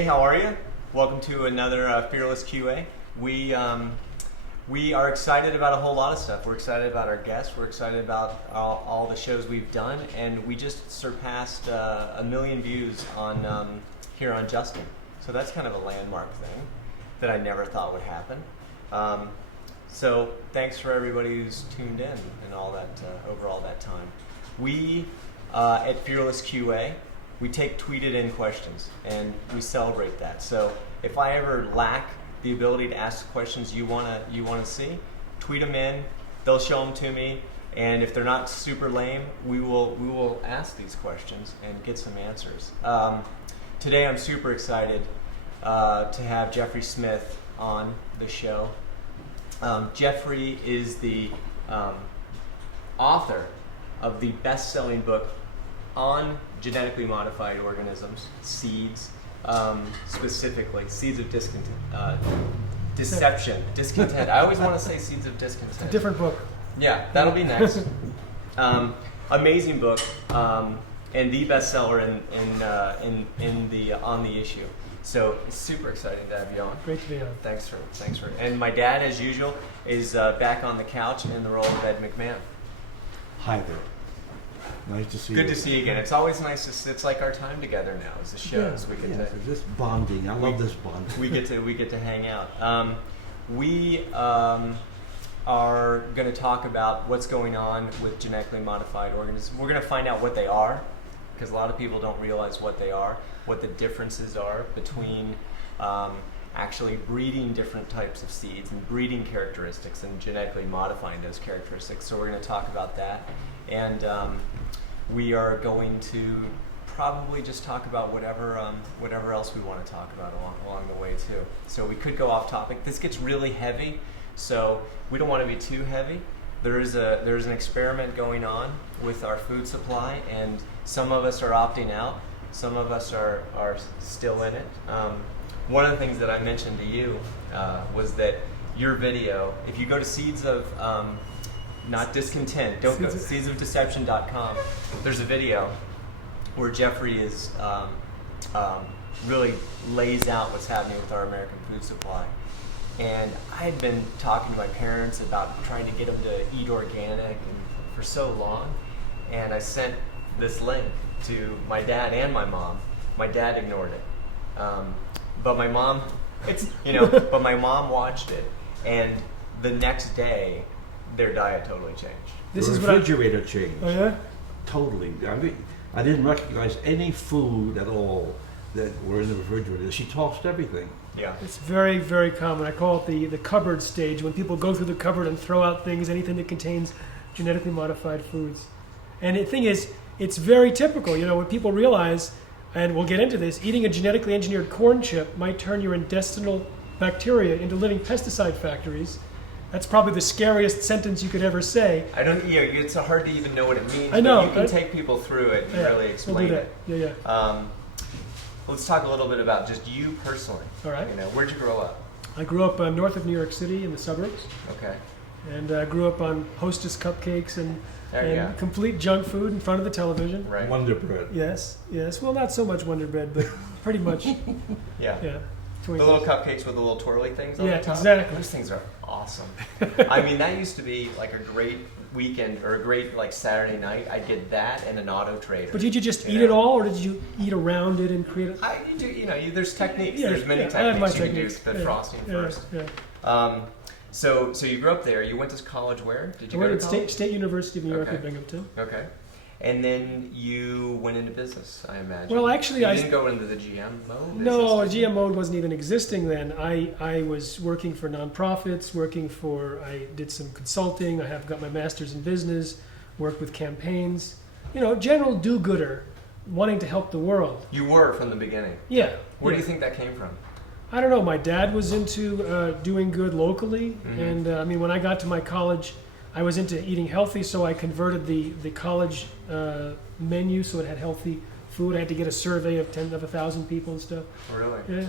Hey, how are you? Welcome to another Fearless QA. We are excited about a whole lot of stuff. We're excited about our guests. We're excited about all the shows we've done, and we just surpassed 1 million views on here on Justin. So that's kind of a landmark thing that I never thought would happen. So thanks for everybody who's tuned in and all that over all that time. We at Fearless QA, we take tweeted in questions and we celebrate that. So if I ever lack the ability to ask questions you wanna see, tweet them in. They'll show them to me, and if they're not super lame, we will ask these questions and get some answers. Today I'm super excited to have Jeffrey Smith on the show. Jeffrey is the author of the best-selling book on genetically modified organisms, seeds, specifically seeds of discontent. I always want to say seeds of discontent. It's a different book. Yeah, that'll be next. Amazing book, and the bestseller in the on the issue. So it's super exciting to have you on. Great to be on. Thanks for. And my dad, as usual, is back on the couch in the role of Ed McMahon. Hi there. Nice to see you. Good to see you again. It's always nice to. It's like our time together now as the shows. We get to this bonding. I love this bonding. We get to hang out. We are going to talk about what's going on with genetically modified organisms. We're going to find out what they are, because a lot of people don't realize what they are, what the differences are between actually breeding different types of seeds and breeding characteristics and genetically modifying those characteristics. So we're going to talk about that. And we are going to probably just talk about whatever else we want to talk about along the way too. So we could go off topic. This gets really heavy, so we don't want to be too heavy. There's an experiment going on with our food supply, and some of us are opting out. Some of us are still in it. One of the things that I mentioned to you was that your video, if you go to Seeds of not discontent. Don't go to seedsofdeception.com. There's a video where Jeffrey is really lays out what's happening with our American food supply. And I had been talking to my parents about trying to get them to eat organic for so long. And I sent this link to my dad and my mom. My dad ignored it, but my mom, but my mom watched it, and the next day, their diet totally changed. The refrigerator changed. Oh yeah? Totally. I mean, I didn't recognize any food at all that were in the refrigerator. She tossed everything. Yeah. It's very, very common. I call it the cupboard stage, when people go through the cupboard and throw out things, anything that contains genetically modified foods. And the thing is, it's very typical. What people realize, and we'll get into this, eating a genetically engineered corn chip might turn your intestinal bacteria into living pesticide factories. That's probably the scariest sentence you could ever say. It's hard to even know what it means. I know. But you can take people through it and really explain we'll do that. it. Yeah. Let's talk a little bit about just you personally. All right. Where'd you grow up? I grew up north of New York City in the suburbs. Okay. And I grew up on Hostess cupcakes and complete junk food in front of the television. Right. Wonder Bread. Yes. Well, not so much Wonder Bread, but pretty much. Yeah. Twinkies. The little cupcakes with the little twirly things on the top. Yeah, exactly. Those things are awesome. I mean, that used to be like a great weekend or a great Saturday night. I'd get that and an Auto Trader. But did you just eat it all, or did you eat around it and create it? There's techniques. There's many techniques you can do. The frosting first. Yeah. So you grew up there. You went to college where? Did you go to college? State University of New York at Binghamton. Okay. And then you went into business, I imagine. Well, actually, you didn't go into the GMO business? No, GMO wasn't even existing then. I was working for nonprofits, I did some consulting. I have got my master's in business, worked with campaigns. General do-gooder, wanting to help the world. You were from the beginning? Yeah. Where do you think that came from? I don't know. My dad was into doing good locally. Mm-hmm. And when I got to my college, I was into eating healthy, so I converted the college menu so it had healthy food. I had to get a survey of 1,000 people and stuff. Really? Yeah.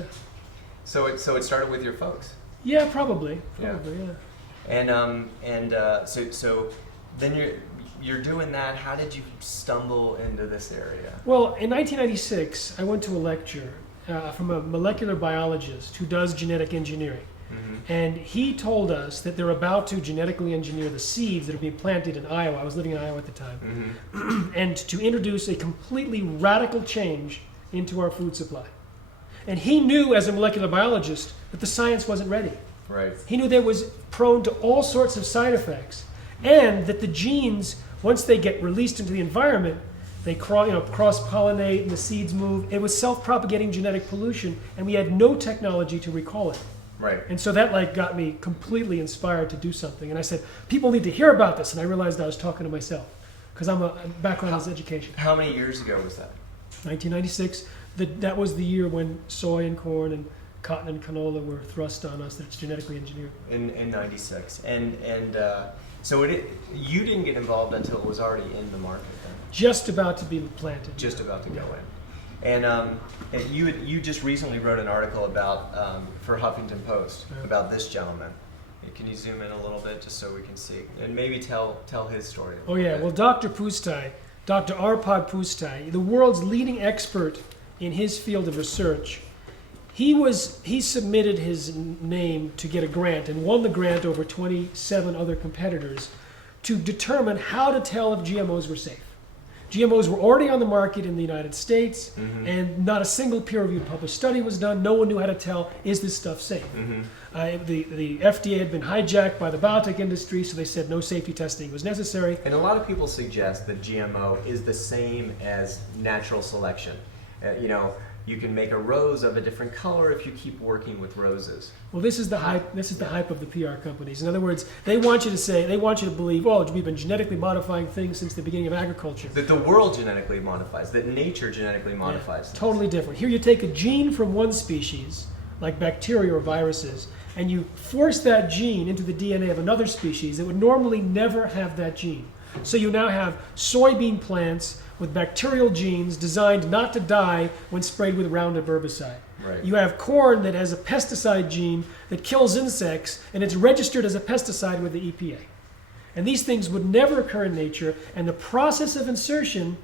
So it started with your folks? Yeah, probably. Yeah. And so then you're doing that. How did you stumble into this area? Well, in 1996, I went to a lecture from a molecular biologist who does genetic engineering. And he told us that they're about to genetically engineer the seeds that are being planted in Iowa. I was living in Iowa at the time. And to introduce a completely radical change into our food supply. And he knew as a molecular biologist that the science wasn't ready. Right. He knew there was prone to all sorts of side effects, and that the genes, once they get released into the environment, they cross-pollinate and the seeds move. It was self-propagating genetic pollution, and we had no technology to recall it. Right. And so that got me completely inspired to do something. And I said, people need to hear about this. And I realized I was talking to myself, because I'm a background is education. How many years ago was that? 1996. That was the year when soy and corn and cotton and canola were thrust on us that it's genetically engineered. In 96. So you didn't get involved until it was already in the market then? Just about to be planted. Just about to go in. And you just recently wrote an article about for Huffington Post about this gentleman. Can you zoom in a little bit just so we can see and maybe tell his story? Oh yeah, well, Dr. Pustai, Dr. Arpad Pustai, the world's leading expert in his field of research, he submitted his name to get a grant and won the grant over 27 other competitors to determine how to tell if GMOs were safe. GMOs were already on the market in the United States, and not a single peer-reviewed published study was done. No one knew how to tell, is this stuff safe? The FDA had been hijacked by the biotech industry, so they said no safety testing was necessary. And a lot of people suggest that GMO is the same as natural selection. You can make a rose of a different color if you keep working with roses. Well, this is the hype. This is the hype of the PR companies. In other words, they want you to believe, oh, we've been genetically modifying things since the beginning of agriculture. That the world genetically modifies, that nature genetically modifies. Things. Totally different. Here you take a gene from one species, like bacteria or viruses, and you force that gene into the DNA of another species that would normally never have that gene. So you now have soybean plants with bacterial genes designed not to die when sprayed with Roundup herbicide. Right. You have corn that has a pesticide gene that kills insects, and it's registered as a pesticide with the EPA. And these things would never occur in nature, and the process of insertion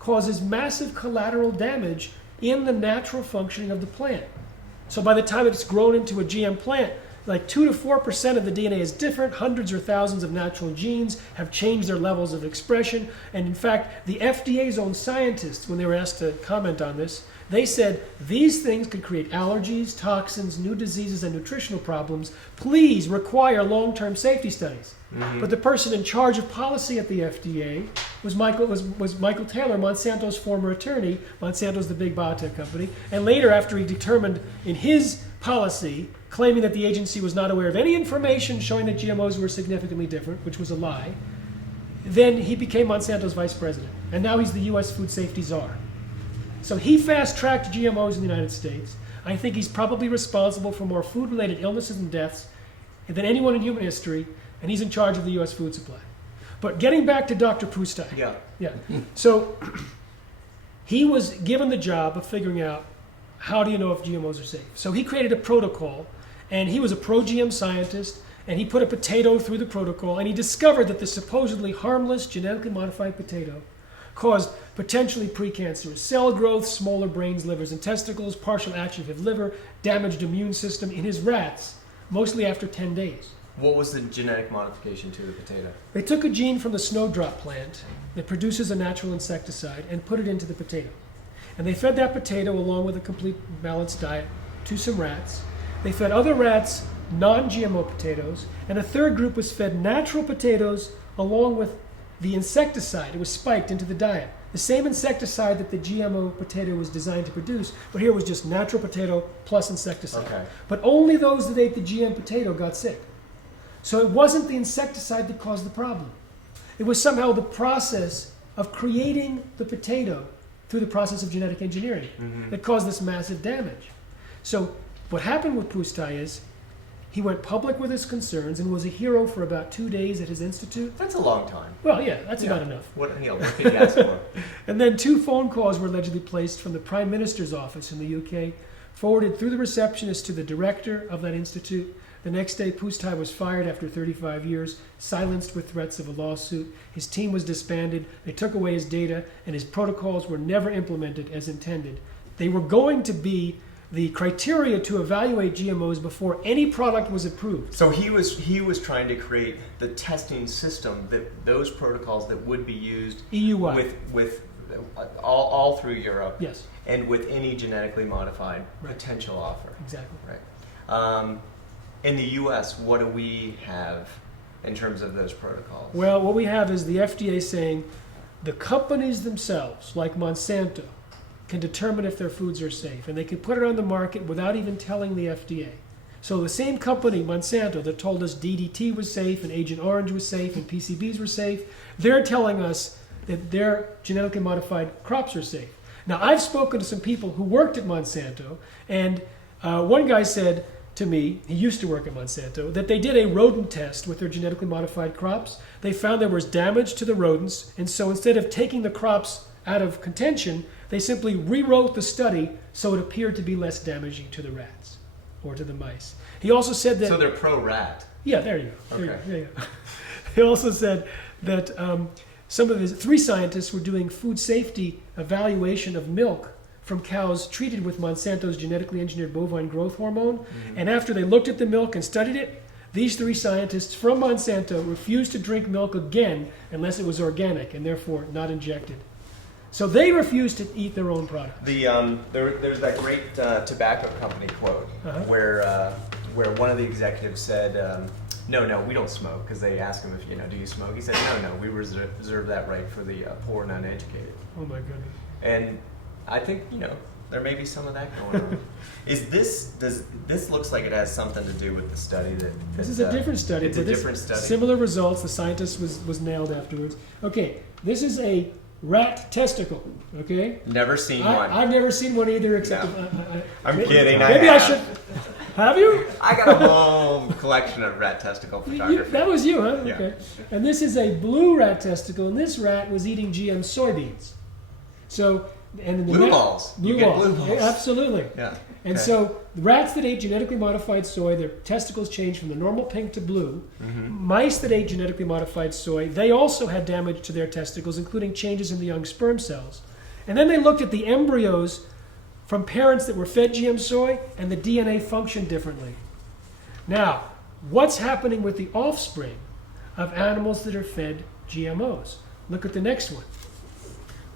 causes massive collateral damage in the natural functioning of the plant. So by the time it's grown into a GM plant, like 2 to 4% of the DNA is different. Hundreds or thousands of natural genes have changed their levels of expression. And in fact, the FDA's own scientists, when they were asked to comment on this, they said these things could create allergies, toxins, new diseases, and nutritional problems. Please require long-term safety studies. But the person in charge of policy at the FDA was Michael Taylor, Monsanto's former attorney. Monsanto's the big biotech company. And later, after he determined in his policy, claiming that the agency was not aware of any information showing that GMOs were significantly different, which was a lie, then he became Monsanto's vice president. And now he's the U.S. food safety czar. So he fast-tracked GMOs in the United States. I think he's probably responsible for more food-related illnesses and deaths than anyone in human history, and he's in charge of the U.S. food supply. But getting back to Dr. Pustai. Yeah. So he was given the job of figuring out how do you know if GMOs are safe. So he created a protocol, and he was a pro-GM scientist, and he put a potato through the protocol, and he discovered that the supposedly harmless genetically modified potato caused potentially precancerous cell growth, smaller brains, livers, and testicles, partial atrophy of liver, damaged immune system in his rats, mostly after 10 days. What was the genetic modification to the potato? They took a gene from the snowdrop plant that produces a natural insecticide and put it into the potato. And they fed that potato along with a complete balanced diet to some rats. They fed other rats non-GMO potatoes, and a third group was fed natural potatoes along with the insecticide. It was spiked into the diet. The same insecticide that the GMO potato was designed to produce, but here was just natural potato plus insecticide. Okay. But only those that ate the GM potato got sick. So it wasn't the insecticide that caused the problem. It was somehow the process of creating the potato through the process of genetic engineering that caused this massive damage. So what happened with Pustai is he went public with his concerns and was a hero for about 2 days at his institute. That's a long time. Well, yeah, that's about enough. What could you ask for? And then 2 phone calls were allegedly placed from the Prime Minister's office in the UK, forwarded through the receptionist to the director of that institute. The next day, Pustai was fired after 35 years, silenced with threats of a lawsuit. His team was disbanded, they took away his data, and his protocols were never implemented as intended. They were going to be the criteria to evaluate GMOs before any product was approved. So he was trying to create the testing system, that those protocols that would be used EU-wide. with all through Europe. Yes. And with any genetically modified potential offer. Exactly. Right. In the U.S., what do we have in terms of those protocols? Well, what we have is the FDA saying the companies themselves, like Monsanto, can determine if their foods are safe, and they can put it on the market without even telling the FDA. So the same company, Monsanto, that told us DDT was safe and Agent Orange was safe and PCBs were safe, they're telling us that their genetically modified crops are safe. Now, I've spoken to some people who worked at Monsanto, and one guy said to me, he used to work at Monsanto, that they did a rodent test with their genetically modified crops. They found there was damage to the rodents, and so instead of taking the crops out of contention, they simply rewrote the study so it appeared to be less damaging to the rats or to the mice. He also said that... So they're pro-rat. Yeah, there you go. Okay. There you go. He also said that some of his 3 scientists were doing food safety evaluation of milk from cows treated with Monsanto's genetically engineered bovine growth hormone. Mm-hmm. And after they looked at the milk and studied it, these 3 scientists from Monsanto refused to drink milk again unless it was organic and therefore not injected. So they refused to eat their own product. There's that great tobacco company quote where one of the executives said, no, we don't smoke, because they asked him if, do you smoke? He said, no, we reserve that right for the poor and uneducated. Oh my goodness. And I think, there may be some of that going on. This looks like it has something to do with the study that this is a different study. It's a different study. Similar results. The scientist was nailed afterwards. Okay, this is a rat testicle. Okay. Never seen one. I've never seen one either, except I'm kidding. Maybe I should. Have you? I got a whole collection of rat testicle photography. That was you, huh? Yeah. Okay. And this is a blue rat testicle, and this rat was eating GM soybeans. So, and in the blue balls. Blue balls. Absolutely. Yeah. And so the rats that ate genetically modified soy, their testicles changed from the normal pink to blue. Mm-hmm. Mice that ate genetically modified soy, they also had damage to their testicles, including changes in the young sperm cells. And then they looked at the embryos from parents that were fed GM soy, and the DNA functioned differently. Now, what's happening with the offspring of animals that are fed GMOs? Look at the next one.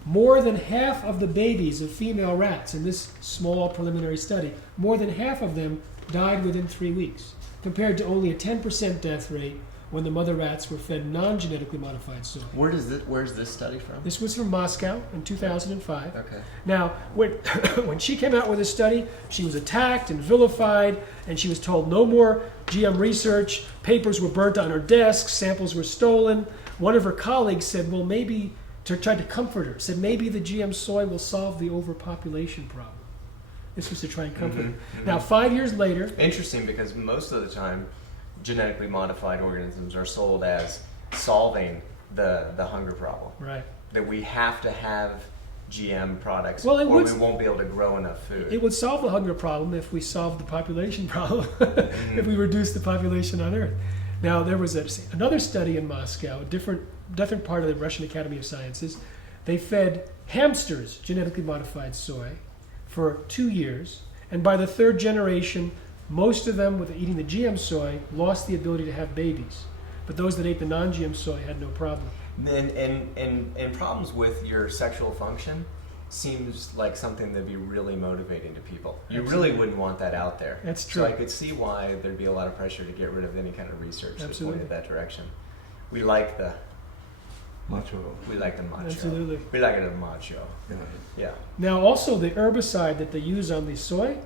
More than half of the babies of female rats in this small preliminary study, more than half of them died within 3 weeks, compared to only a 10% death rate when the mother rats were fed non-genetically modified soy. Where's this study from? This was from Moscow in 2005. Okay. Now, when she came out with this study, she was attacked and vilified, and she was told no more GM research. Papers were burnt on her desk, samples were stolen. One of her colleagues said, well, maybe, tried to comfort her, said maybe the GM soy will solve the overpopulation problem. This was to try and comfort her. Mm-hmm. Now, 5 years later... Interesting, because most of the time, genetically modified organisms are sold as solving the hunger problem. Right. That we have to have GM products, well, or we won't be able to grow enough food. It would solve the hunger problem if we solved the population problem, if we reduced the population on Earth. Now, there was another study in Moscow, a different part of the Russian Academy of Sciences. They fed hamsters genetically modified soy for 2 years, and by the 3rd generation, most of them with eating the GM soy lost the ability to have babies. But those that ate the non-GM soy had no problem. And problems with your sexual function seems like something that'd be really motivating to people. You Absolutely. Really wouldn't want that out there. That's true. So I could see why there'd be a lot of pressure to get rid of any kind of research that pointed that direction. We like the macho. We like the macho. Absolutely. We like it a macho. Yeah. Now, also the herbicide that they use on the soy,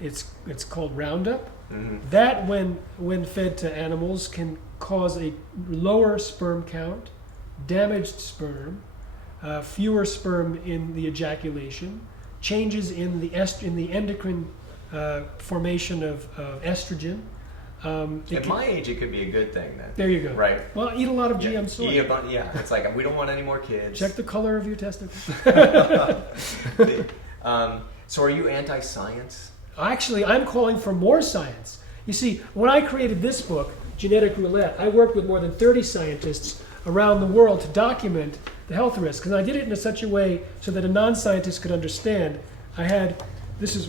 it's called Roundup. Mm-hmm. That, when fed to animals, can cause a lower sperm count, damaged sperm, fewer sperm in the ejaculation, changes in the endocrine formation of estrogen. At my age, it could be a good thing then. There you go. Right. Well, eat a lot of GM soy. Yeah, it's like we don't want any more kids. Check the color of your testicles. So are you anti-science? Actually, I'm calling for more science. You see, when I created this book, Genetic Roulette, I worked with more than 30 scientists around the world to document the health risks. And I did it in such a way so that a non-scientist could understand. I had, this is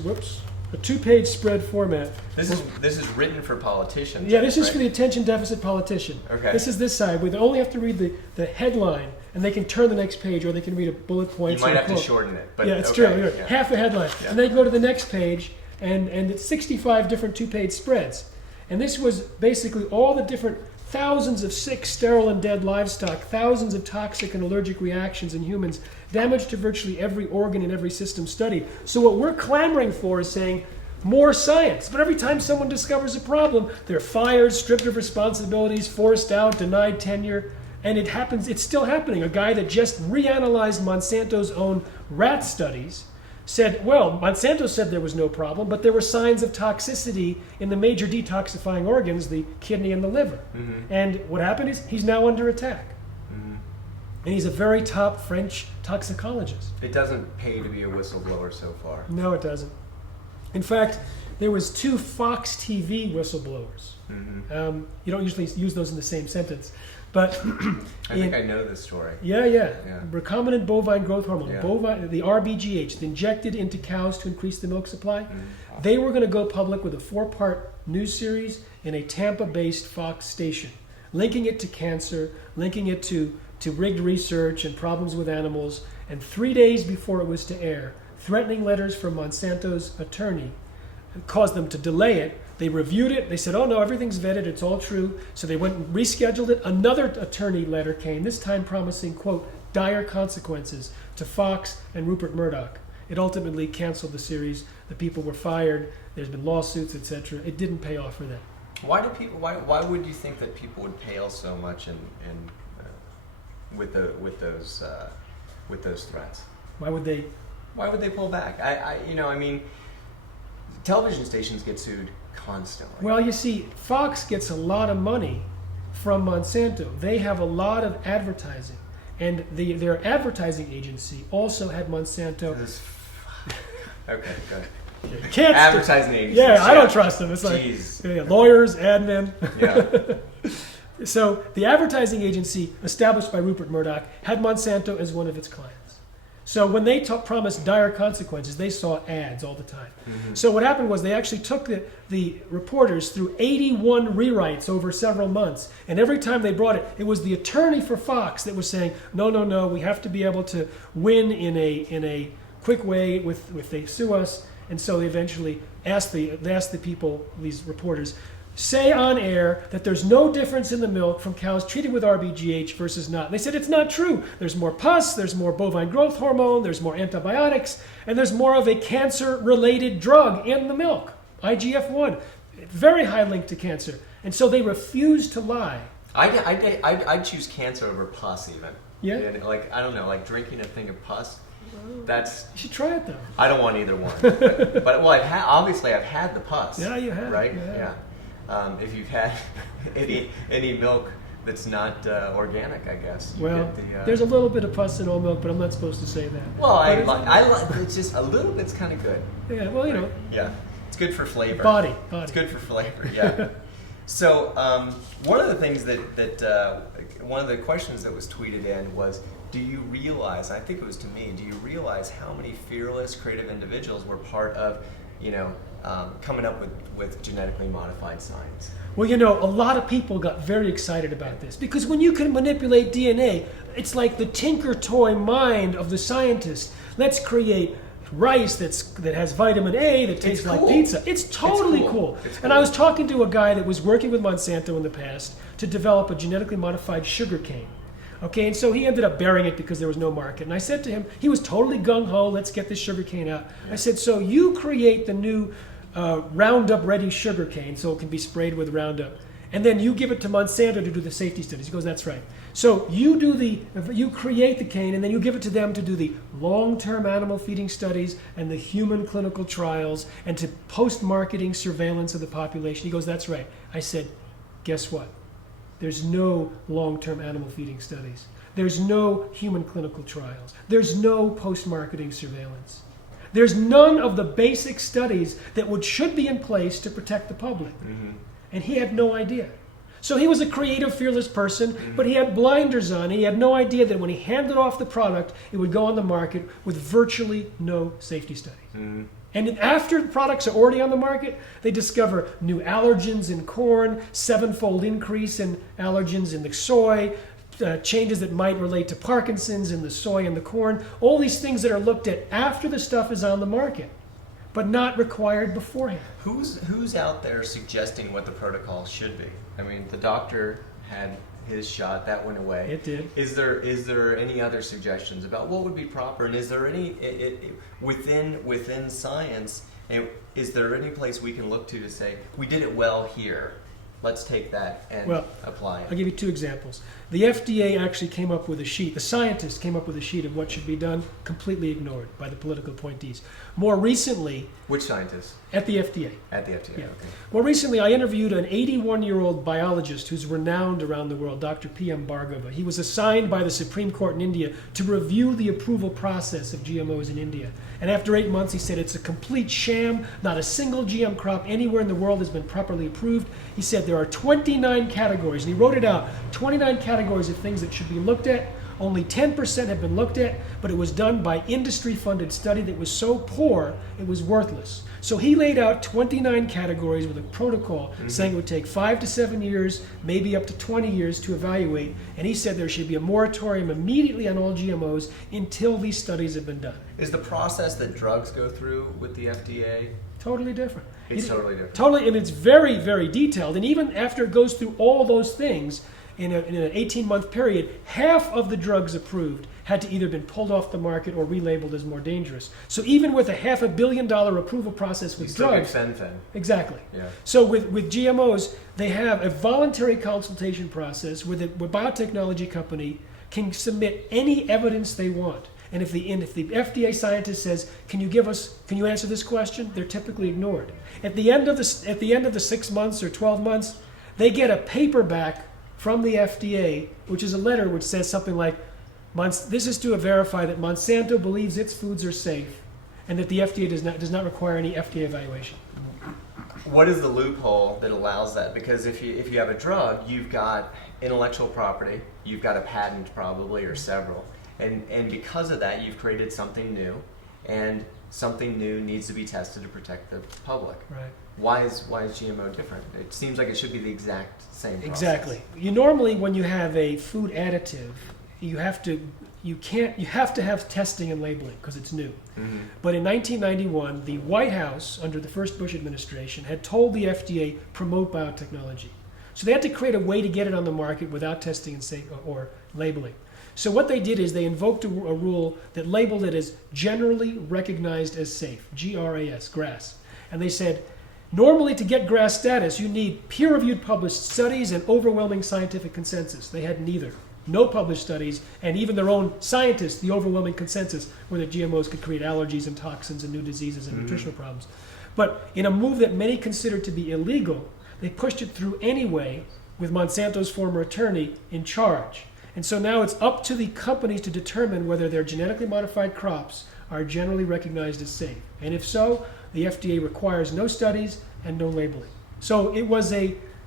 a 2-page spread format. This is written for politicians. Yeah, this is right? for the attention deficit politician. Okay. This is this side where they only have to read the headline, and they can turn the next page, or they can read a bullet points. You might or a have to quote. shorten it, but Yeah, it's okay, true. yeah. Half a headline, Yeah. and they go to the next page, and it's 65 different 2-page spreads. And this was basically all the different thousands of sick, sterile, and dead livestock, thousands of toxic and allergic reactions in humans, damage to virtually every organ and every system studied. So what we're clamoring for is saying more science. But every time someone discovers a problem, they're fired, stripped of responsibilities, forced out, denied tenure. And it happens, it's still happening. A guy that just reanalyzed Monsanto's own rat studies said, well, Monsanto said there was no problem, but there were signs of toxicity in the major detoxifying organs, the kidney and the liver. Mm-hmm. And what happened is he's now under attack. Mm-hmm. And he's a very top French toxicologist. It doesn't pay to be a whistleblower so far. No, it doesn't. In fact, there was 2 Fox TV whistleblowers. Mm-hmm. You don't usually use those in the same sentence. But I think I know this story. Yeah. Yeah. Recombinant bovine growth hormone, Yeah. the RBGH, injected into cows to increase the milk supply. Mm-hmm. They were going to go public with a 4-part news series in a Tampa-based Fox station, linking it to cancer, linking it to rigged research and problems with animals. And 3 days before it was to air, threatening letters from Monsanto's attorney caused them to delay it. They reviewed it. They said, oh, no, everything's vetted. It's all true. So they went and rescheduled it. Another attorney letter came, this time promising, quote, dire consequences to Fox and Rupert Murdoch. It ultimately canceled the series. The people were fired. There's been lawsuits, etc. It didn't pay off for them. Why would you think that people would pale so much with those threats? Why would they? Why would they pull back? I mean, television stations get sued constantly. Well, you see, Fox gets a lot of money from Monsanto. They have a lot of advertising. And their advertising agency also had Monsanto. Okay, good. Can't Advertising agencies. Yeah, I don't trust them. It's like Jeez. lawyers, admin. Yeah. So the advertising agency established by Rupert Murdoch had Monsanto as one of its clients. So when they promised dire consequences, they saw ads all the time. Mm-hmm. So what happened was they actually took the reporters through 81 rewrites over several months. And every time they brought it, it was the attorney for Fox that was saying, no, we have to be able to win in a quick way if they sue us. And so they eventually asked the people, these reporters, say on air that there's no difference in the milk from cows treated with RBGH versus not. They said it's not true. There's more pus, there's more bovine growth hormone, there's more antibiotics, and there's more of a cancer-related drug in the milk, IGF-1. Very high link to cancer. And so they refused to lie. I'd choose cancer over pus even. Yeah? And I don't know, like drinking a thing of pus. That's. You should try it though. I don't want either one. but well, I've had the pus. Yeah, you have. Right? Yeah. If you've had any milk that's not organic, I guess. Well, get there's a little bit of pus in all milk, but I'm not supposed to say that. Well, I like it's just a little bit's kind of good. Yeah, well, you know. Yeah, it's good for flavor. Body. It's good for flavor. Yeah. So one of the things that one of the questions that was tweeted in was, do you realize? I think it was to me. Do you realize how many fearless, creative individuals were part of, coming up with genetically modified science? Well, a lot of people got very excited about this because when you can manipulate DNA, it's like the tinker toy mind of the scientist. Let's create rice that has vitamin A that tastes like pizza. It's totally cool. And I was talking to a guy that was working with Monsanto in the past to develop a genetically modified sugar cane. Okay, and so he ended up burying it because there was no market. And I said to him, he was totally gung-ho, let's get this sugar cane out. Yeah. I said, so you create the new Roundup-ready sugar cane so it can be sprayed with Roundup. And then you give it to Monsanto to do the safety studies. He goes, that's right. So you create the cane and then you give it to them to do the long-term animal feeding studies and the human clinical trials and to post-marketing surveillance of the population. He goes, that's right. I said, guess what? There's no long-term animal feeding studies. There's no human clinical trials. There's no post-marketing surveillance. There's none of the basic studies that should be in place to protect the public. Mm-hmm. And he had no idea. So he was a creative, fearless person, but he had blinders on. He had no idea that when he handed off the product, it would go on the market with virtually no safety studies. Mm-hmm. And after the products are already on the market, they discover new allergens in corn, 7-fold increase in allergens in the soy, changes that might relate to Parkinson's in the soy and the corn, all these things that are looked at after the stuff is on the market, but not required beforehand. Who's out there suggesting what the protocol should be? I mean, the doctor had his shot, that went away. It did. Is there any other suggestions about what would be proper? And is there any within science? And is there any place we can look to say we did it well here? Let's take that and apply it. I'll give you 2 examples. The FDA actually came up with a sheet. The scientists came up with a sheet of what should be done, completely ignored by the political appointees. More recently... Which scientists? At the FDA. At the FDA, yeah. Okay. More recently, I interviewed an 81-year-old biologist who's renowned around the world, Dr. P.M. Bhargava. He was assigned by the Supreme Court in India to review the approval process of GMOs in India. And after 8 months, he said it's a complete sham. Not a single GM crop anywhere in the world has been properly approved. He said there are 29 categories, and he wrote it out, 29 categories of things that should be looked at. Only 10% have been looked at, but it was done by industry-funded study that was so poor, it was worthless. So he laid out 29 categories with a protocol saying it would take 5 to 7 years, maybe up to 20 years to evaluate. And he said there should be a moratorium immediately on all GMOs until these studies have been done. Is the process that drugs go through with the FDA? Totally different. It's totally different. Totally, and it's very, very detailed. And even after it goes through all those things, in an 18-month period, half of the drugs approved had to either been pulled off the market or relabeled as more dangerous. So even with a $500 million approval process with drugs, fen. exactly. Yeah. So with GMOs, they have a voluntary consultation process where the biotechnology company can submit any evidence they want. And if the FDA scientist says, "Can you answer this question?" they're typically ignored. At the end of the 6 months or 12 months, they get a paper back from the FDA, which is a letter which says something like, "This is to verify that Monsanto believes its foods are safe, and that the FDA does not require any FDA evaluation." What is the loophole that allows that? Because if you have a drug, you've got intellectual property, you've got a patent probably or several, and because of that, you've created something new, and something new needs to be tested to protect the public. Right. Why is GMO different? It seems like it should be the exact same process. Exactly. You normally, when you have a food additive, you have to have testing and labeling because it's new. Mm-hmm. But in 1991, the White House, under the first Bush administration, had told the FDA promote biotechnology. So they had to create a way to get it on the market without testing and or labeling. So what they did is they invoked a rule that labeled it as generally recognized as safe, GRAS, GRAS. And they said, normally to get GRAS status, you need peer-reviewed published studies and overwhelming scientific consensus. They had neither. No published studies, and even their own scientists, the overwhelming consensus were that GMOs could create allergies and toxins and new diseases and nutritional problems. But in a move that many considered to be illegal, they pushed it through anyway with Monsanto's former attorney in charge. And so now it's up to the companies to determine whether their genetically modified crops are generally recognized as safe. And if so, the FDA requires no studies and no labeling. So it was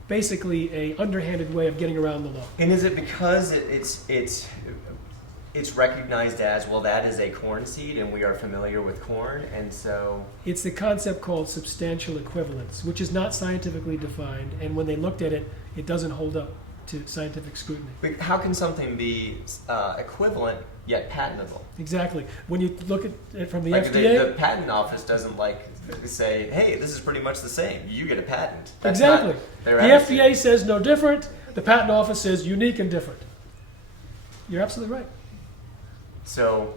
basically a underhanded way of getting around the law. And is it because it's recognized as, well, that is a corn seed and we are familiar with corn, and so... It's the concept called substantial equivalence, which is not scientifically defined, and when they looked at it, it doesn't hold up to scientific scrutiny. But how can something be equivalent yet patentable? Exactly. When you look at it from the like FDA... The patent office doesn't say, hey, this is pretty much the same. You get a patent. That's exactly. The FDA says no different. The patent office says unique and different. You're absolutely right. So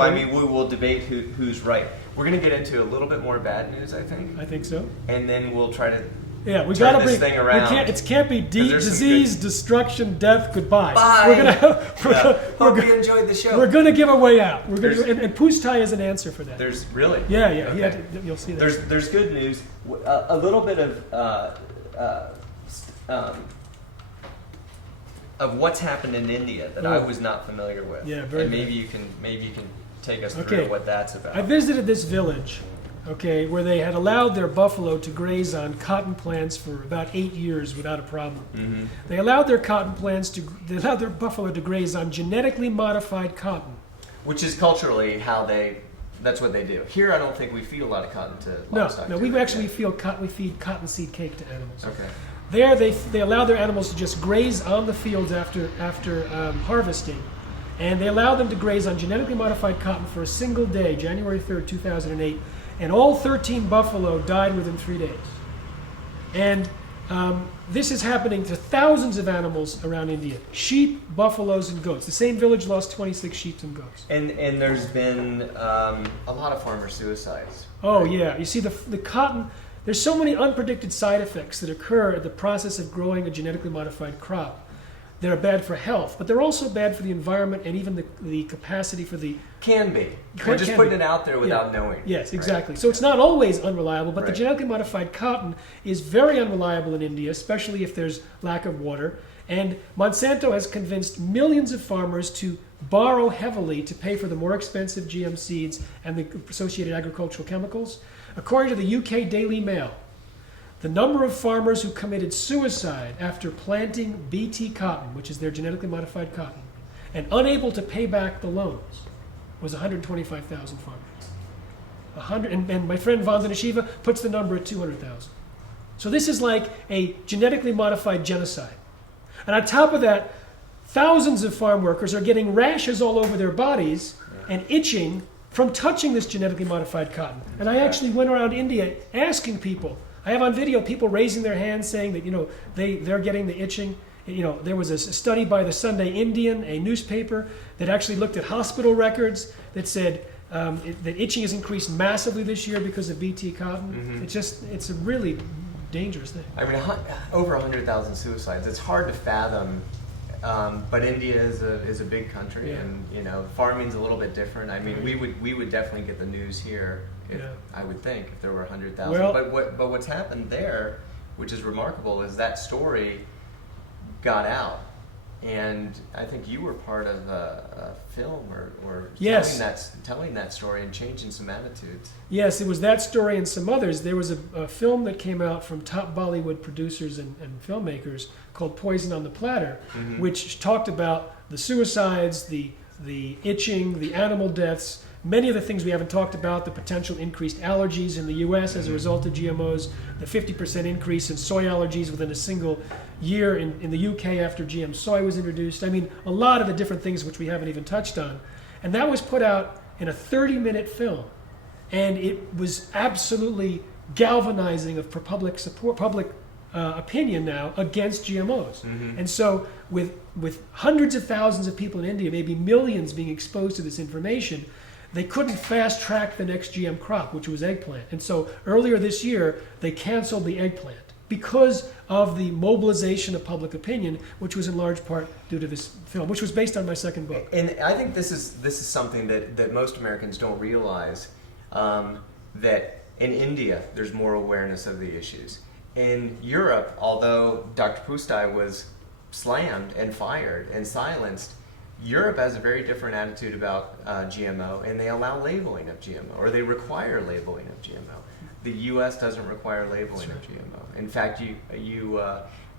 I mean, we will debate who's right. We're going to get into a little bit more bad news, I think. I think so. And then we'll try to we turn gotta this thing around. It can't be disease, destruction, death, goodbye. Bye. We're gonna. Hope you enjoyed the show. We're gonna give a way out. And Pustai is an answer for that. There's really. Yeah. Okay. You'll see that. There's good news. A little bit of what's happened in India that I was not familiar with. Yeah, very. And maybe you can take us through what that's about. I visited this village. Where they had allowed their buffalo to graze on cotton plants for about 8 years without a problem. Mm-hmm. They allowed their buffalo to graze on genetically modified cotton, which is culturally how they That's what they do. Here, I don't think we feed a lot of cotton to No, livestock. no, do we we? actually we feed cottonseed cake to animals. Okay. There, they allow their animals to just graze on the fields after harvesting, and they allow them to graze on genetically modified cotton for a single day, January 3rd, 2008, and all 13 buffalo died within 3 days. And this is happening to thousands of animals around India: sheep, buffaloes, and goats. The same village lost 26 sheep and goats. And there's been a lot of farmer suicides. Oh right? yeah, you see the cotton. There's so many unpredicted side effects that occur at the process of growing a genetically modified crop that are bad for health, but they're also bad for the environment and even the capacity for the... Can be. Can- We're just can putting be. it out there without Yeah. knowing. Yes, right? exactly. So it's not always unreliable, but the Right. genetically modified cotton is very unreliable in India, especially if there's lack of water. And Monsanto has convinced millions of farmers to borrow heavily to pay for the more expensive GM seeds and the associated agricultural chemicals. According to the UK Daily Mail, the number of farmers who committed suicide after planting BT cotton, which is their genetically modified cotton, and unable to pay back the loans, was 125,000 farmers. And my friend Vandana Shiva puts the number at 200,000. So this is like a genetically modified genocide. And on top of that, thousands of farm workers are getting rashes all over their bodies and itching from touching this genetically modified cotton. And I actually went around India asking people. I have on video people raising their hands saying that, they're getting the itching. There was a study by the Sunday Indian, a newspaper, that actually looked at hospital records that said that itching has increased massively this year because of BT cotton. Mm-hmm. It's a really dangerous thing. I mean, over 100,000 suicides. It's hard to fathom, but India is a big country, Yeah. and farming's a little bit different. I mean, we would definitely get the news here. Yeah. I would think if there were 100,000. Well- but what's happened there, which is remarkable, is that story got out, and I think you were part of a film or Yes. telling that story and changing some attitudes. Yes, it was that story and some others. There was a film that came out from top Bollywood producers and filmmakers called Poison on the Platter, Mhm. which talked about the suicides, the itching, the animal deaths, many of the things we haven't talked about, the potential increased allergies in the U.S. as a result of GMOs, the 50% increase in soy allergies within a single year in the UK after GM soy was introduced. I mean, a lot of the different things which we haven't even touched on. And that was put out in a 30-minute film. And it was absolutely galvanizing for public support, public opinion now against GMOs. Mhm. And so with hundreds of thousands of people in India, maybe millions being exposed to this information, they couldn't fast track the next GM crop, which was eggplant. And so earlier this year, they canceled the eggplant because of the mobilization of public opinion, which was in large part due to this film, which was based on my second book. And I think this is something that most Americans don't realize, that in India there's more awareness of the issues. In Europe, although Dr. Pustai was slammed and fired and silenced, Europe has a very different attitude about GMO, and they allow labeling of GMO, or they require labeling of GMO. The U.S. doesn't require labeling of GMO. In fact,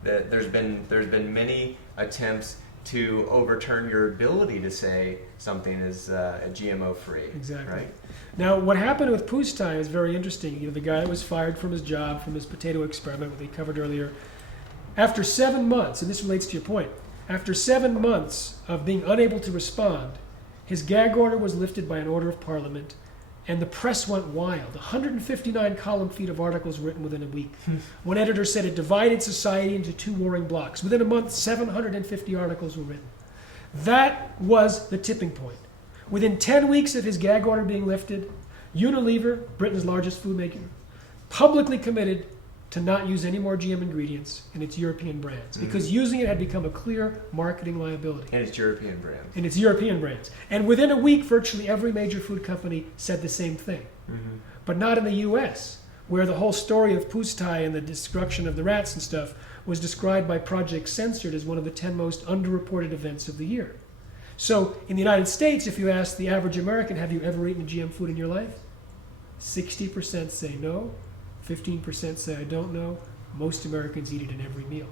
there's been many attempts to overturn your ability to say something is GMO free. Exactly. Right? Now, what happened with Pustai is very interesting. The guy that was fired from his job from his potato experiment, what we covered earlier, after 7 months, and this relates to your point, after 7 months of being unable to respond, his gag order was lifted by an order of parliament, and the press went wild. 159 column feet of articles written within a week. One editor said it divided society into two warring blocks. Within a month, 750 articles were written. That was the tipping point. Within 10 weeks of his gag order being lifted, Unilever, Britain's largest food maker, publicly committed to not use any more GM ingredients in its European brands, because using it had become a clear marketing liability. And it's European brands. In its European brands. And within a week, virtually every major food company said the same thing. Mm-hmm. But not in the US, where the whole story of Pustai and the destruction of the rats and stuff was described by Project Censored as one of the 10 most underreported events of the year. So in the United States, if you ask the average American, have you ever eaten a GM food in your life? 60% say no. 15% say I don't know. Most Americans eat it in every meal.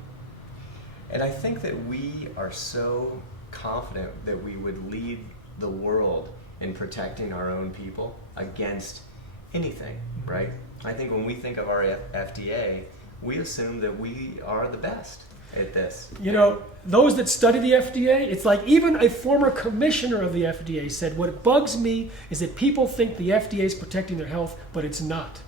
And I think that we are so confident that we would lead the world in protecting our own people against anything, right? I think when we think of our FDA, we assume that we are the best at this. You know, those that study the FDA, it's like even a former commissioner of the FDA said, what bugs me is that people think the FDA is protecting their health, but it's not.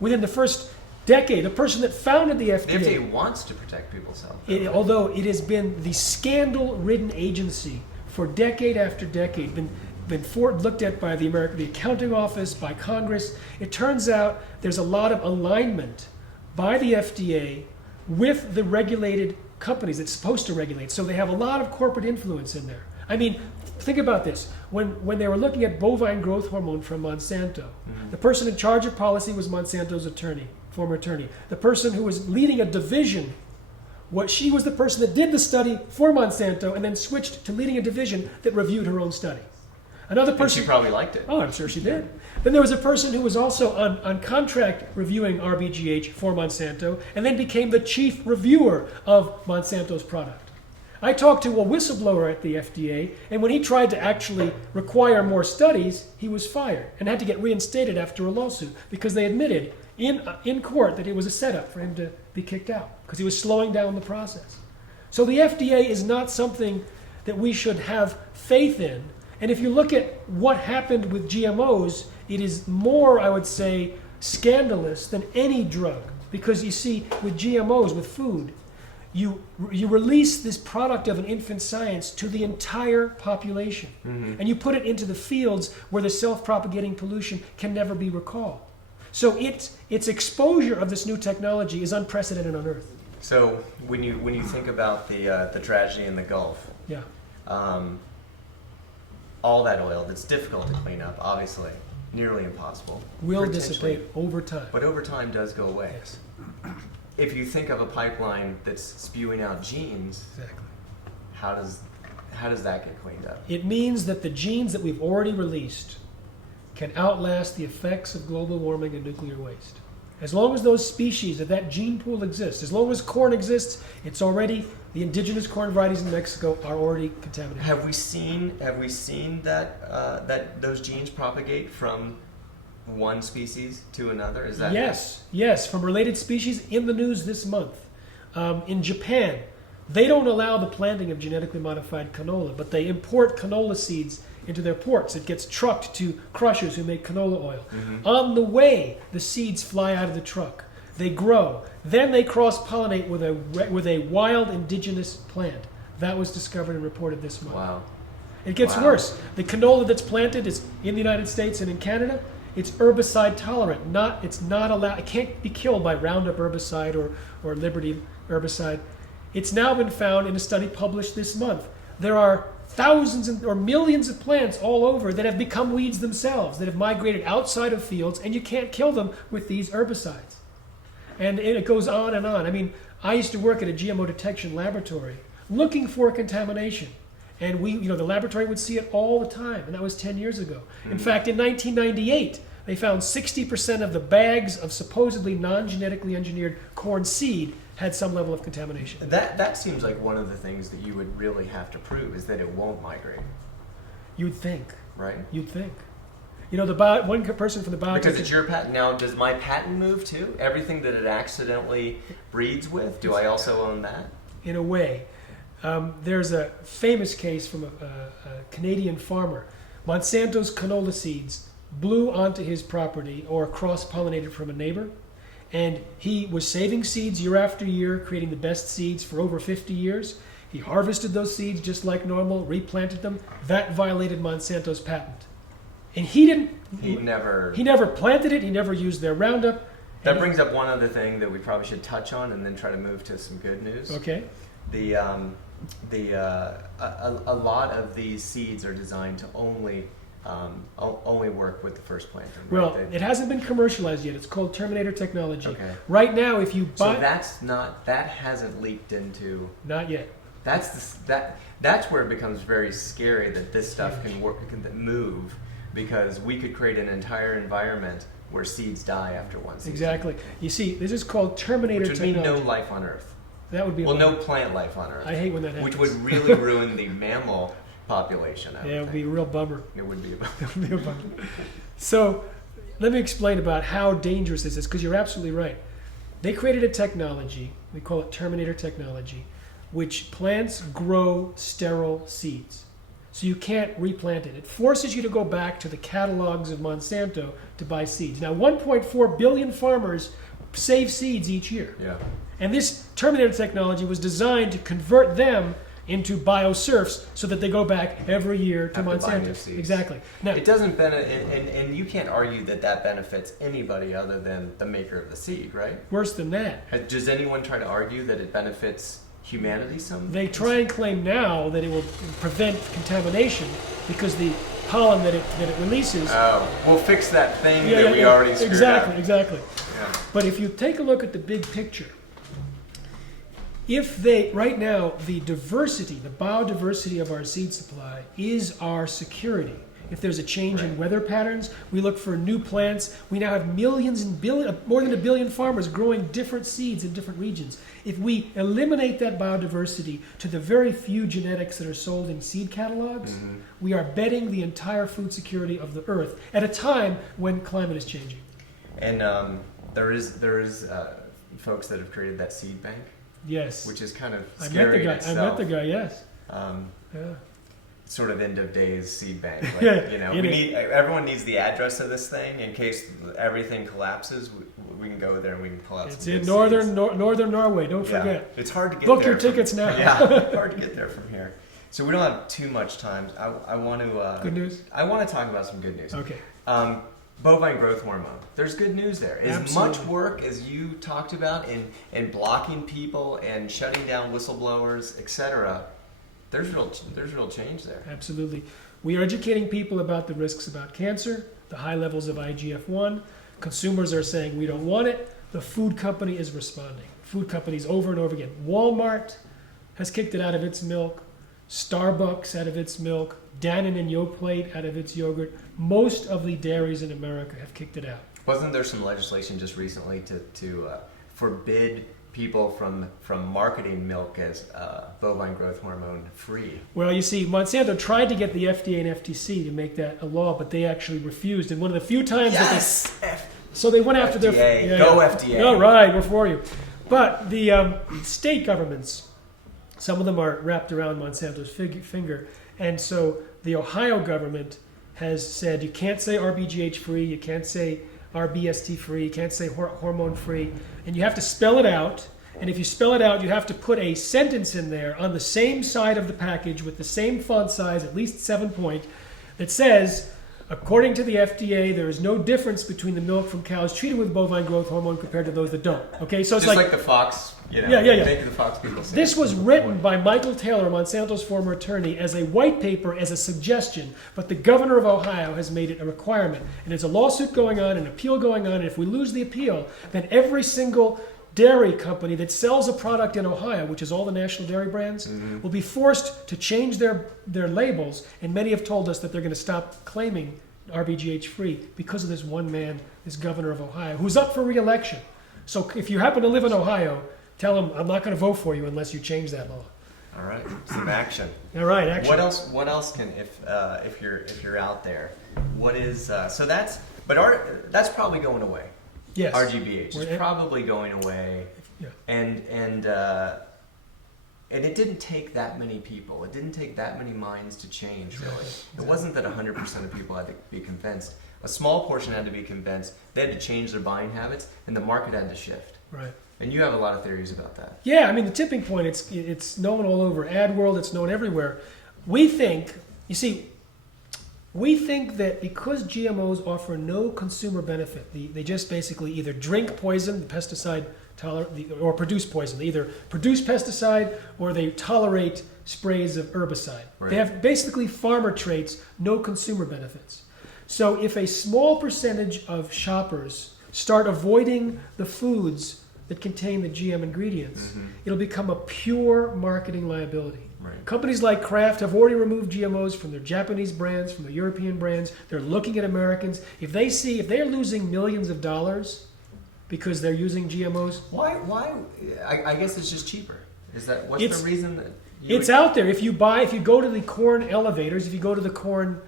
Within the first decade, the person that founded the FDA... The FDA wants to protect people's health. Although it has been the scandal-ridden agency for decade after decade, been looked at by the Accounting Office, by Congress. It turns out there's a lot of alignment by the FDA with the regulated companies it's supposed to regulate. So they have a lot of corporate influence in there. I mean, think about this. When they were looking at bovine growth hormone from Monsanto, the person in charge of policy was Monsanto's former attorney. The person who was leading a division, she was the person that did the study for Monsanto and then switched to leading a division that reviewed her own study. Another person. And she probably liked it. Oh, I'm sure she did. Then there was a person who was also on contract reviewing RBGH for Monsanto and then became the chief reviewer of Monsanto's product. I talked to a whistleblower at the FDA, and when he tried to actually require more studies, he was fired and had to get reinstated after a lawsuit because they admitted in court that it was a setup for him to be kicked out because he was slowing down the process. So the FDA is not something that we should have faith in. And if you look at what happened with GMOs, it is more, I would say, scandalous than any drug. Because you see, with GMOs, with food, you release this product of an infant science to the entire population. And you put it into the fields where the self-propagating pollution can never be recalled. So its exposure of this new technology is unprecedented on Earth. So when you think about the tragedy in the Gulf, Yeah. All that oil that's difficult to clean up, obviously, nearly impossible. Will potentially, dissipate over time. But over time does go away. Yes. If you think of a pipeline that's spewing out genes, Exactly. how does that get cleaned up? It means that the genes that we've already released can outlast the effects of global warming and nuclear waste. As long as those species of that gene pool exists, as long as corn exists, it's already, the indigenous corn varieties in Mexico are already contaminated. Have we seen that those genes propagate from one species to another? Is that Yes, from related species in the news this month. In Japan, they don't allow the planting of genetically modified canola, but they import canola seeds into their ports. It gets trucked to crushers who make canola oil. On the way, the seeds fly out of the truck. They grow. Then they cross-pollinate with a wild indigenous plant. That was discovered and reported this month. Wow. It gets worse. The canola that's planted is in the United States and in Canada. It's herbicide tolerant. It's not allowed. It can't be killed by Roundup herbicide or Liberty herbicide. It's now been found in a study published this month. There are thousands or millions of plants all over that have become weeds themselves, that have migrated outside of fields, and you can't kill them with these herbicides. And it goes on and on. I mean, I used to work at a GMO detection laboratory looking for contamination. And the laboratory would see it all the time, and that was 10 years ago. In fact, in 1998, they found 60% of the bags of supposedly non-genetically engineered corn seed had some level of contamination. That seems like one of the things that you would really have to prove is that it won't migrate. You'd think. Right? You'd think. One person from the biotech... Because it's your patent. Now, does my patent move too? Everything that it accidentally breeds with, do I also own that? In a way. There's a famous case from a Canadian farmer. Monsanto's canola seeds blew onto his property or cross-pollinated from a neighbor. And he was saving seeds year after year, creating the best seeds for over 50 years. He harvested those seeds just like normal, replanted them. That violated Monsanto's patent. And he never planted it. He never used their Roundup. That brings up one other thing that we probably should touch on, and then try to move to some good news. Okay. A lot of these seeds are designed to only work with the first planting. Right? Well, it hasn't been commercialized yet. It's called Terminator technology. Okay. Right now, if you buy, so that hasn't leaked into. Not yet. That's where it becomes very scary that this stuff can move, because we could create an entire environment where seeds die after one season. Exactly. You see, this is called Terminator technology. Which would mean no life on Earth. That would be no plant life on Earth. I hate when that happens. Which would really ruin the mammal population. I would Yeah, it would be a think. real bummer. It would be. It would be a bummer. So let me explain about how dangerous this is, because you're absolutely right. They created a technology, we call it Terminator technology, which plants grow sterile seeds. So you can't replant it. It forces you to go back to the catalogs of Monsanto to buy seeds. Now, 1.4 billion farmers save seeds each year. Yeah. And this Terminator technology was designed to convert them into biosurfs so that they go back every year to Have to buy new Monsanto. seeds. Exactly. Now, It doesn't benefit, and you can't argue that that benefits anybody other than the maker of the seed, right? worse than that, Does anyone try to argue that it benefits humanity some? they try and claim now that it will prevent contamination because the pollen that it releases. Oh, we'll fix that thing that we already screwed exactly, up. exactly. Yeah. But if you take a look at the big picture, if they, right now, the diversity, the biodiversity of our seed supply is our security. If there's a change in weather patterns, we look for new plants. We now have millions and more than 1 billion farmers growing different seeds in different regions. If we eliminate that biodiversity to the very few genetics that are sold in seed catalogs, we are betting the entire food security of the earth at a time when climate is changing. And there is folks that have created that seed bank, Yes. which is kind of I met scary the guy. in I itself. met the guy, yes. Yeah. Sort of end of days seed bank. Like, Yeah, you know, it we is. need everyone needs the address of this thing in case everything collapses. We can go there and we can pull out. It's some in good northern seeds. northern Norway. Don't Yeah. forget. It's hard to get Book there. your tickets now. Yeah, hard to get there from here. So we don't have too much time. I want to. Good news? I want to talk about some good news. Okay. Bovine growth hormone. There's good news there. As Absolutely. much work as you talked about in blocking people and shutting down whistleblowers, etc. There's real change there. Absolutely. We are educating people about the risks about cancer, the high levels of IGF-1. Consumers are saying we don't want it. The food company is responding. Food companies over and over again. Walmart has kicked it out of its milk. Starbucks out of its milk. Dannon and Yoplait out of its yogurt. Most of the dairies in America have kicked it out. Wasn't there some legislation just recently to forbid people from marketing milk as bovine growth hormone free? Well, you see, Monsanto tried to get the FDA and FTC to make that a law, but they actually refused. And one of the few times Yes. so they went after FDA. their Go FDA. All right, we're for you. But the state governments, some of them are wrapped around Monsanto's finger, and so the Ohio government has said you can't say RBGH free, you can't say RBST free, you can't say hormone free, and you have to spell it out. And if you spell it out, you have to put a sentence in there on the same side of the package with the same font size, at least 7-point, that says, according to the FDA, there is no difference between the milk from cows treated with bovine growth hormone compared to those that don't. Okay, so it's Just like the Fox, you know, Yeah. make the Fox people say this was written by Michael Taylor, Monsanto's former attorney, as a white paper, as a suggestion, but the governor of Ohio has made it a requirement. And there's a lawsuit going on, an appeal going on, and if we lose the appeal, then every single dairy company that sells a product in Ohio, which is all the national dairy brands, will be forced to change their labels, and many have told us that they're going to stop claiming RBGH free because of this one man, this governor of Ohio, who's up for re-election. So if you happen to live in Ohio, tell him I'm not going to vote for you unless you change that law. All right, some action. All right, actually. What else can if you're out there? What is so that's probably going away. Yes. RGBH is probably going away. Yeah. And it didn't take that many people. It didn't take that many minds to change, really. It wasn't that 100% of people had to be convinced. A small portion had to be convinced. They had to change their buying habits, and the market had to shift. Right. And you have a lot of theories about that. Yeah, I mean, the tipping point, it's known all over ad world, it's known everywhere. We think that because GMOs offer no consumer benefit, they just basically either drink poison, the pesticide or produce poison. They either produce pesticide or they tolerate sprays of herbicide. Right. They have basically farmer traits, no consumer benefits. So if a small percentage of shoppers start avoiding the foods that contain the GM ingredients, it'll become a pure marketing liability. Right. Companies like Kraft have already removed GMOs from their Japanese brands, from their European brands. They're looking at Americans. If they're losing millions of dollars because they're using GMOs, Why? I guess it's just cheaper. Is that what's the reason that? It's out there. If you go to the corn elevators, if you go to the corn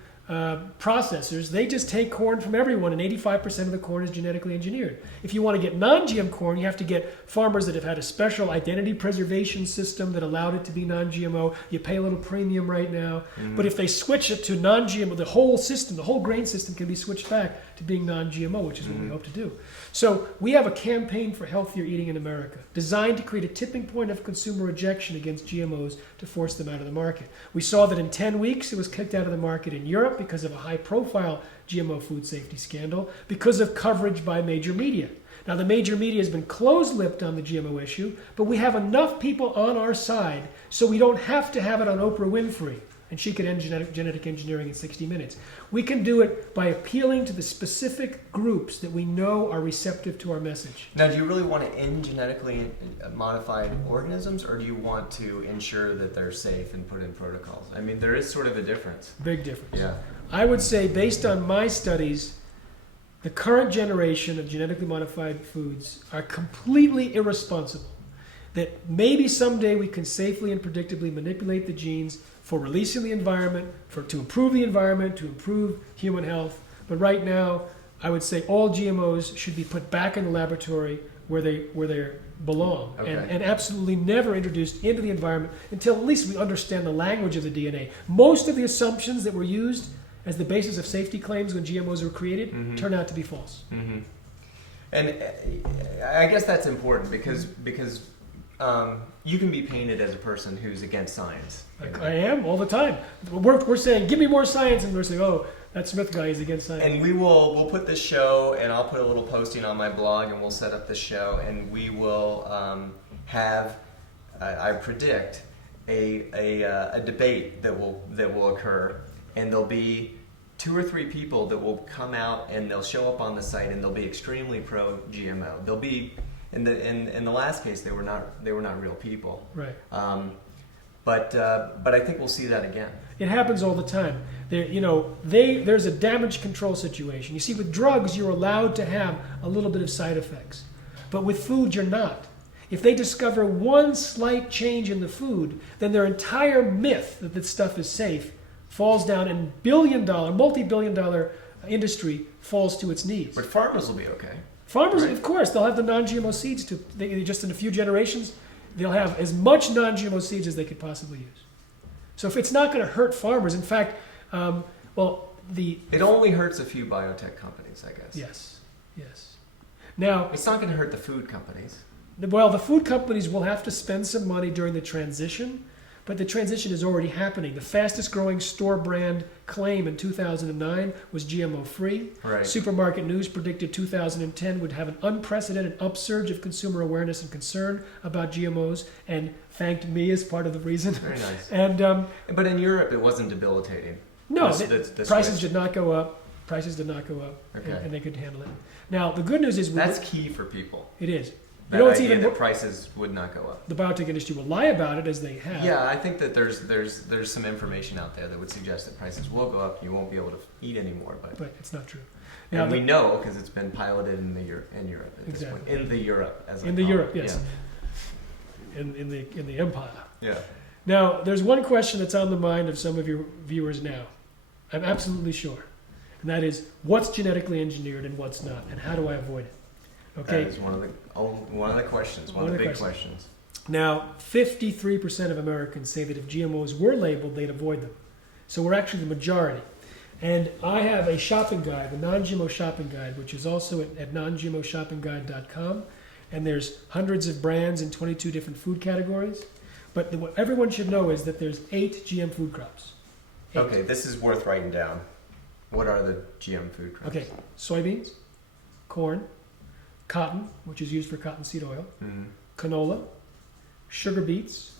processors, they just take corn from everyone, and 85% of the corn is genetically engineered. If you want to get non-GM corn, you have to get farmers that have had a special identity preservation system that allowed it to be non-GMO. You pay a little premium right now. But if they switch it to non-GMO, the whole system, the whole grain system can be switched back to being non-GMO, which is what we hope to do. So we have a campaign for healthier eating in America, designed to create a tipping point of consumer rejection against GMOs to force them out of the market. We saw that in 10 weeks it was kicked out of the market in Europe because of a high-profile GMO food safety scandal, because of coverage by major media. Now, the major media has been close-lipped on the GMO issue, but we have enough people on our side so we don't have to have it on Oprah Winfrey, and she could end genetic engineering in 60 minutes. We can do it by appealing to the specific groups that we know are receptive to our message. Now, do you really want to end genetically modified organisms, or do you want to ensure that they're safe and put in protocols? I mean, there is sort of a difference. Big difference. Yeah. I would say, based on my studies, the current generation of genetically modified foods are completely irresponsible. That maybe someday we can safely and predictably manipulate the genes for releasing the environment, to improve the environment, to improve human health. But right now, I would say all GMOs should be put back in the laboratory where they belong, Okay. and absolutely never introduced into the environment until at least we understand the language of the DNA. Most of the assumptions that were used as the basis of safety claims when GMOs were created turn out to be false. And I guess that's important because you can be painted as a person who's against science. I am all the time. We're saying, give me more science, and we're saying, oh, that Smith guy is against science. And we'll put this show, and I'll put a little posting on my blog, and we'll set up the show, and we will have, I predict, a debate that will occur, and there'll be 2 or 3 people that will come out, and they'll show up on the site, and they'll be extremely pro GMO. They'll be in the last case they were not real people. Right. But I think we'll see that again. It happens all the time. There's a damage control situation. You see, with drugs, you're allowed to have a little bit of side effects. But with food, you're not. If they discover one slight change in the food, then their entire myth that this stuff is safe falls down, and multi-billion-dollar industry falls to its knees. But farmers will be okay. Farmers, Right. of course, they'll have the non-GMO seeds. Just in a few generations, they'll have as much non-GMO seeds as they could possibly use. So if it's not going to hurt farmers, in fact, it only hurts a few biotech companies, I guess. Yes. Now, It's not going to hurt the food companies. the food companies will have to spend some money during the transition, but the transition is already happening. The fastest growing store brand claim in 2009 was GMO free. Right. Supermarket News predicted 2010 would have an unprecedented upsurge of consumer awareness and concern about GMOs, and thanked me as part of the reason. Very nice. And But in Europe, it wasn't debilitating. no, The prices switch. did not go up. Prices did not go up, Okay. and they could handle it. Now, the good news is That's key for people. it is. That It's idea even that prices would not go up. the biotech industry will lie about it, as they have. Yeah, I think that there's some information out there that would suggest that prices will go up. You won't be able to eat anymore, but It's not true. and we know because it's been piloted in Europe at this Exactly. point. In the Europe, as I In the call Europe, it. yes. In the empire. Yeah. Now, there's one question that's on the mind of some of your viewers now. I'm absolutely sure. And that is, what's genetically engineered and what's not, and how do I avoid it? Okay. That is one of the questions. One of the big questions. Now, 53% of Americans say that if GMOs were labeled, they'd avoid them. So we're actually the majority. And I have a shopping guide, the non-GMO shopping guide, which is also at non-GMOshoppingguide.com. And there's hundreds of brands in 22 different food categories. But what everyone should know is that there's 8 GM food crops. 8. Okay, this is worth writing down. What are the GM food crops? Okay, soybeans, corn, cotton, which is used for cottonseed oil, Mm-hmm. canola, sugar beets,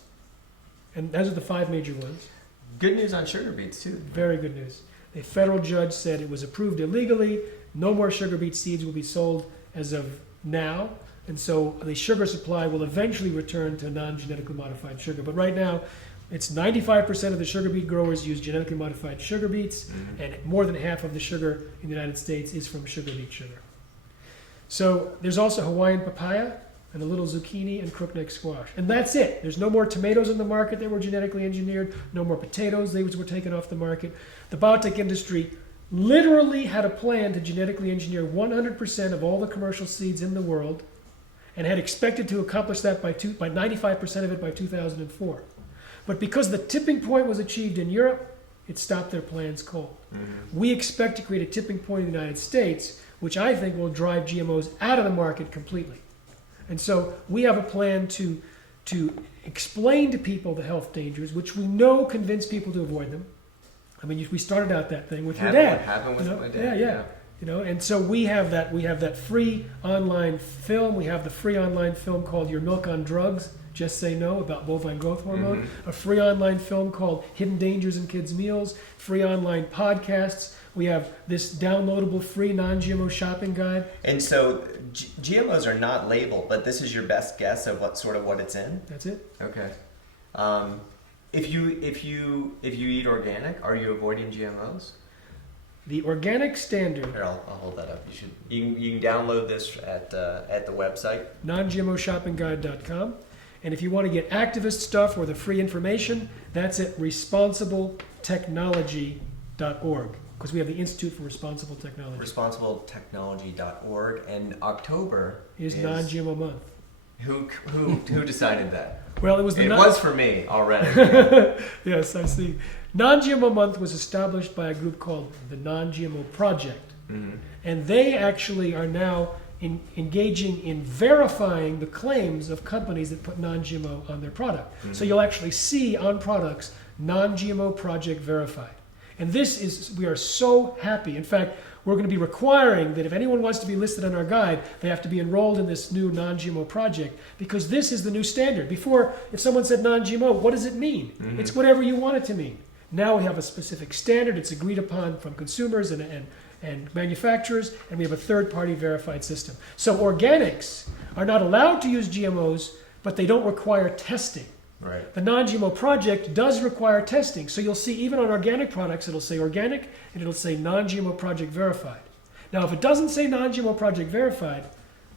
and those are the 5 major ones. Good news on sugar beets too. Very good news. A federal judge said it was approved illegally. No more sugar beet seeds will be sold as of now. And so the sugar supply will eventually return to non-genetically modified sugar. But right now, it's 95% of the sugar beet growers use genetically modified sugar beets, and more than half of the sugar in the United States is from sugar beet sugar. So there's also Hawaiian papaya, and a little zucchini and crookneck squash. And that's it. There's no more tomatoes in the market that were genetically engineered, no more potatoes, they were taken off the market. The biotech industry literally had a plan to genetically engineer 100% of all the commercial seeds in the world and had expected to accomplish that by 95% of it by 2004. But because the tipping point was achieved in Europe, it stopped their plans cold. Mm-hmm. We expect to create a tipping point in the United States, which I think will drive GMOs out of the market completely. And so we have a plan to explain to people the health dangers, which we know convince people to avoid them. I mean, we started out that thing with your dad. Happened with my dad. Yeah. You know, and so we have that free online film. We have the free online film called Your Milk on Drugs, Just Say No, about bovine growth hormone. Mm-hmm. A free online film called Hidden Dangers in Kids' Meals. Free online podcasts. We have this downloadable free non-GMO shopping guide. And so GMOs are not labeled, but this is your best guess of what it's in? That's it. Okay. If you eat organic, are you avoiding GMOs? The organic standard, Here, I'll hold that up. You can download this at the website. non-GMOshoppingguide.com. And if you want to get activist stuff or the free information, that's at responsibletechnology.org, because we have the Institute for Responsible Technology. Responsibletechnology.org, and October Is non-GMO month. Who decided that? Well, it was the It was for me already. Yes, I see. Non-GMO month was established by a group called the Non-GMO Project. Mm-hmm. And they actually are now engaging in verifying the claims of companies that put non-GMO on their product. Mm-hmm. So you'll actually see on products non-GMO project verified. And we are so happy. In fact, we're going to be requiring that if anyone wants to be listed on our guide, they have to be enrolled in this new non-GMO project, because this is the new standard. Before, if someone said non-GMO, what does it mean? Mm-hmm. It's whatever you want it to mean. Now we have a specific standard. It's agreed upon from consumers and manufacturers, and we have a third-party verified system. So organics are not allowed to use GMOs, but they don't require testing. Right. The non-GMO project does require testing. So you'll see even on organic products, it'll say organic and it'll say non-GMO project verified. Now, if it doesn't say non-GMO project verified,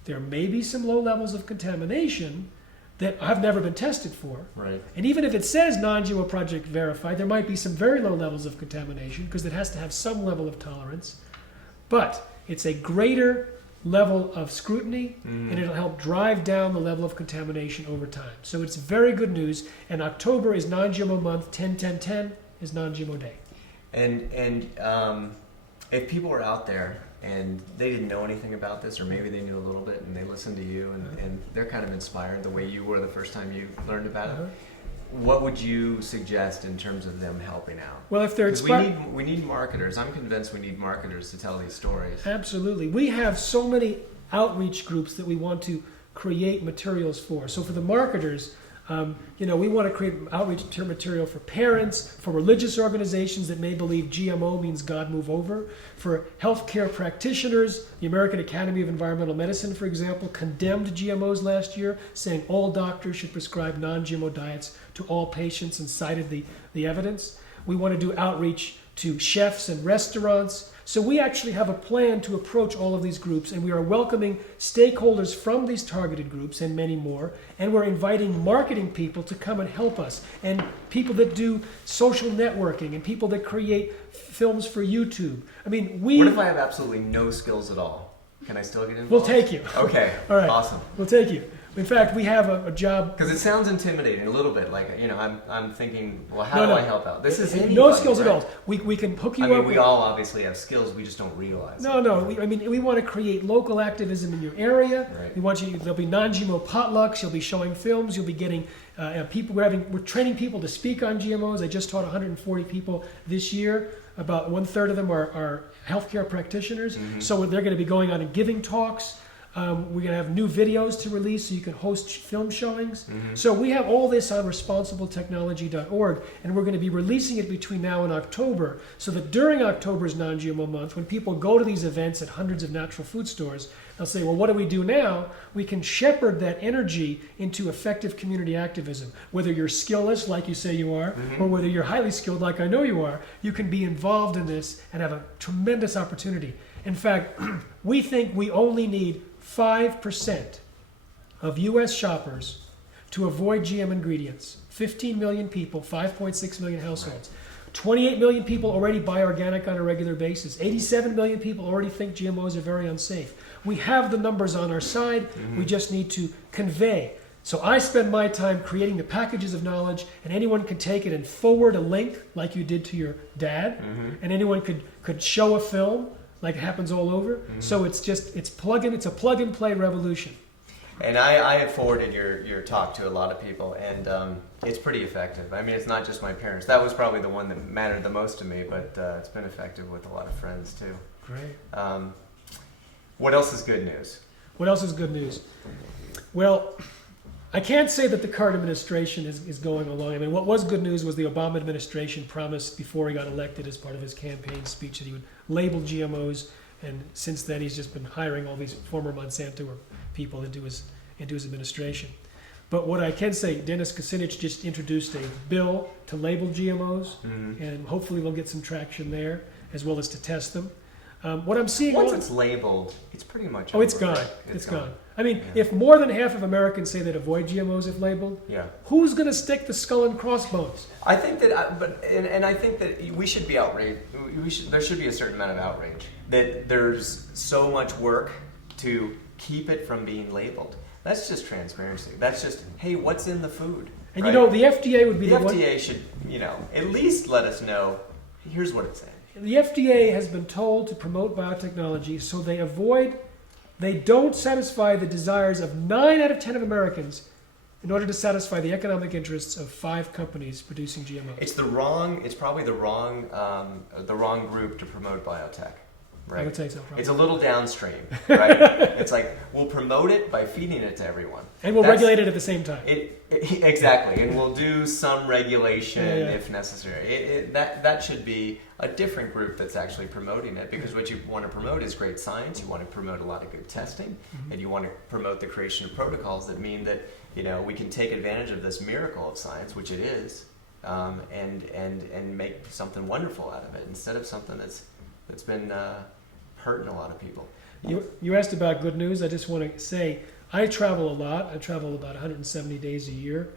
there may be some low levels of contamination that have never been tested for. Right. And even if it says non-GMO project verified, there might be some very low levels of contamination because it has to have some level of tolerance. But it's a greater level of scrutiny, and it'll help drive down the level of contamination over time. So it's very good news, and October is non-GMO month, 10-10-10 is non-GMO day. And if people were out there and they didn't know anything about this, or maybe they knew a little bit and they listened to you and they're kind of inspired the way you were the first time you learned about it, what would you suggest in terms of them helping out? Well, if they're we need marketers. I'm convinced we need marketers to tell these stories. Absolutely. We have so many outreach groups that we want to create materials for. So for the marketers, we want to create outreach material for parents, for religious organizations that may believe GMO means God move over, for healthcare practitioners. The American Academy of Environmental Medicine, for example, condemned GMOs last year, saying all doctors should prescribe non-GMO diets to all patients, and cited the evidence. We want to do outreach to chefs and restaurants. So we actually have a plan to approach all of these groups, and we are welcoming stakeholders from these targeted groups and many more, and we're inviting marketing people to come and help us, and people that do social networking, and people that create films for YouTube. I mean, What if I have absolutely no skills at all? Can I still get involved? We'll take you. Okay. All right. Awesome. We'll take you. In fact, we have a job. Because it sounds intimidating a little bit. Like, I'm thinking, well, how do I help out? This is anybody, no skills right? at all. We can hook you I mean, up. we all obviously have skills. We just don't realize. No. We want to create local activism in your area. Right. We want you. There'll be non-GMO potlucks. You'll be showing films. You'll be getting people. We're training people to speak on GMOs. I just taught 140 people this year. About 1/3 of them are healthcare practitioners. Mm-hmm. So they're going to be going on and giving talks. We're going to have new videos to release so you can host film showings. Mm-hmm. So we have all this on responsibletechnology.org, and we're going to be releasing it between now and October, so that during October's non-GMO month, when people go to these events at hundreds of natural food stores, they'll say, well, what do we do now? We can shepherd that energy into effective community activism. Whether you're skillless, like you say you are, or whether you're highly skilled, like I know you are, you can be involved in this and have a tremendous opportunity. In fact, we think we only need 5% of U.S. shoppers to avoid GM ingredients. 15 million people, 5.6 million households. 28 million people already buy organic on a regular basis. 87 million people already think GMOs are very unsafe. We have the numbers on our side. We just need to convey. So I spend my time creating the packages of knowledge, and anyone can take it and forward a link like you did to your dad, and anyone could show a film like it happens all over. So it's a plug and play revolution. And I have forwarded your talk to a lot of people, and it's pretty effective. I mean, it's not just my parents. That was probably the one that mattered the most to me, but it's been effective with a lot of friends too. Great. What else is good news? What else is good news? Well, I can't say that the current administration is going along. I mean, what was good news was the Obama administration promised before he got elected as part of his campaign speech that he would label GMOs, and since then he's just been hiring all these former Monsanto people into his administration. But what I can say, Dennis Kucinich just introduced a bill to label GMOs, and hopefully we'll get some traction there, as well as to test them. What I'm seeing once it's labeled, it's pretty much it's over, gone. right? It's gone. I mean, if more than half of Americans say that avoid GMOs if labeled, who's going to stick the skull and crossbones? I think that, I think that we should be outraged. There should be a certain amount of outrage that there's so much work to keep it from being labeled. That's just transparency. That's just, hey, what's in the food? And right? the FDA would be the one. The FDA should, at least let us know. Here's what it's saying. The FDA has been told to promote biotechnology, so they don't satisfy the desires of 9 out of 10 of Americans in order to satisfy the economic interests of 5 companies producing GMOs. It's probably the wrong group to promote biotech. Right? I would say so. Probably. It's a little downstream, right? It's like we'll promote it by feeding it to everyone, and we'll regulate it at the same time. Exactly, and we'll do some regulation if necessary. That should be a different group that's actually promoting it, because what you want to promote is great science. You want to promote a lot of good testing, and you want to promote the creation of protocols that mean that we can take advantage of this miracle of science, which it is, and make something wonderful out of it instead of something that's been hurting a lot of people. You asked about good news. I just want to say I travel a lot. I travel about 170 days a year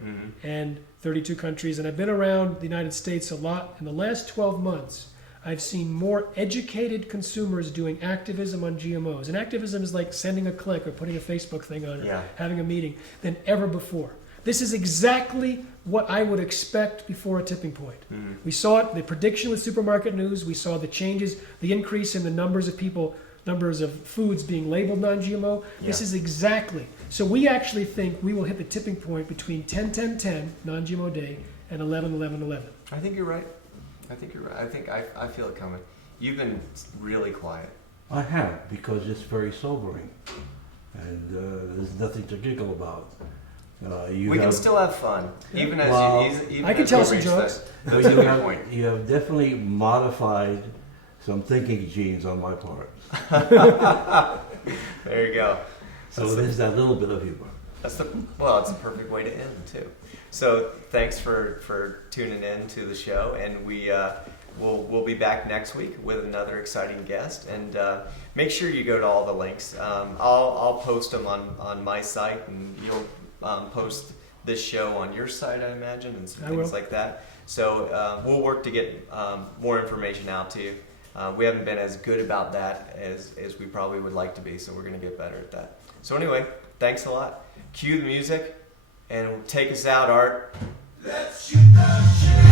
and 32 countries, and I've been around the United States a lot. In the last 12 months, I've seen more educated consumers doing activism on GMOs. And activism is like sending a click or putting a Facebook thing on or having a meeting than ever before. This is exactly what I would expect before a tipping point. We saw it, the prediction with supermarket news. We saw the changes, the increase in the numbers of foods being labeled non-GMO. This is exactly. So we actually think we will hit the tipping point between 10-10-10, non-GMO day, and 11-11-11. I think you're right. I think I feel it coming. You've been really quiet. I have, because it's very sobering. And there's nothing to giggle about. We can still have fun, even as I can tell some jokes. You have definitely modified some thinking genes on my part. There you go. So there's that little bit of humor. It's a perfect way to end too. So thanks for tuning in to the show, and we'll be back next week with another exciting guest. And make sure you go to all the links. I'll post them on my site, and you'll post this show on your site, I imagine, and some things like that. So we'll work to get more information out to you. We haven't been as good about that as we probably would like to be, so we're going to get better at that. So anyway, thanks a lot. Cue the music, and take us out, Art. Let's shoot the shit.